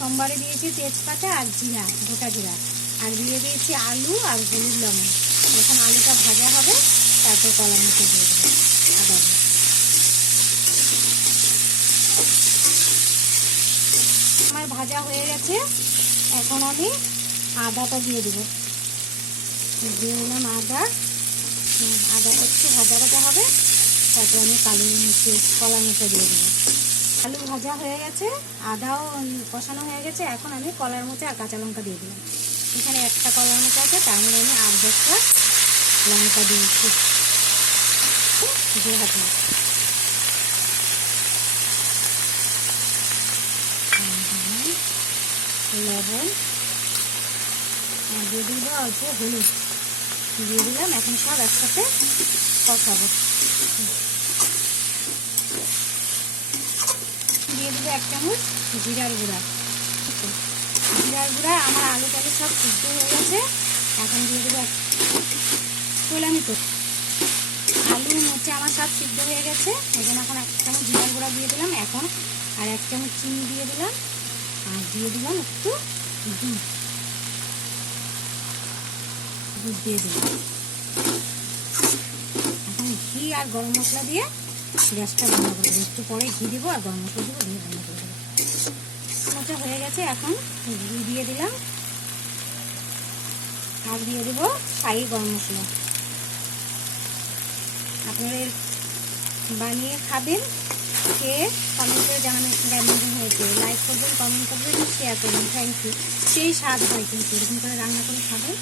সোমবারে দিয়েছি তেজপাতা আর জিরা, গোটা জিরা, আর দিয়ে দিয়েছি আলু আর হলুদ লবণ। যখন আলুটা ভাজা হবে তারপর কলার মতো দিয়ে দেবো আদা। আমার ভাজা হয়ে গেছে, এখন আমি আদাটা দিয়ে দেবো। দিয়ে দিলাম আদা। আদাটা একটু ভাজা ভাজা হবে, তারপর আমি কলার মতো দিয়ে দেবো। আলু ভাজা হয়ে গেছে, আদাও কষানো হয়ে গেছে, এখন আমি কলার মতো আর কাঁচা লঙ্কা দিয়ে দিলাম। এখানে একটা কলার মতো আছে, তার মধ্যে আমি 8-10টা লঙ্কা দিয়েছি। হাত লবণ দিয়ে দিব, অল্প হলুদ দিয়ে দিলাম। এখন সব একসাথে কষাবো। দিয়ে দেবো 1 চামচ জিরার গুঁড়া। জিরার গুঁড়া। আমার আলু টালু সব সিদ্ধ হয়ে গেছে, এখন দিয়ে দেবো আমি তো আলু মোচে আমার সব সিদ্ধ হয়ে গেছে। এখানে এখন 1 চামচ জিরার গুঁড়া দিয়ে দিলাম। এখন আর 1 চামচ চিনি দিয়ে দিলাম, আর দিয়ে দিলাম একটু দুধ দিয়ে দিলাম। এখন ঘি আর গরম মশলা দিয়ে গ্যাসটা বন্ধ করে দেবো। একটু পরে ঘি দেবো আর গরম মশলা দেবো, দিয়ে বন্ধ করে দেবো। মোচা হয়ে গেছে, এখন ঘি দিয়ে দিলাম আর দিয়ে দেবো শাহি গরম মশলা। আপনারা বানিয়ে খাবেন, খেয়ে কমেন্ট করে জানাবেন কেমন হয়েছে। লাইক করবেন, কমেন্ট করবেন, শেয়ার করবেন। Thank you. সেই স্বাদ হয় কিন্তু এরকম করে রান্না করে খাবেন।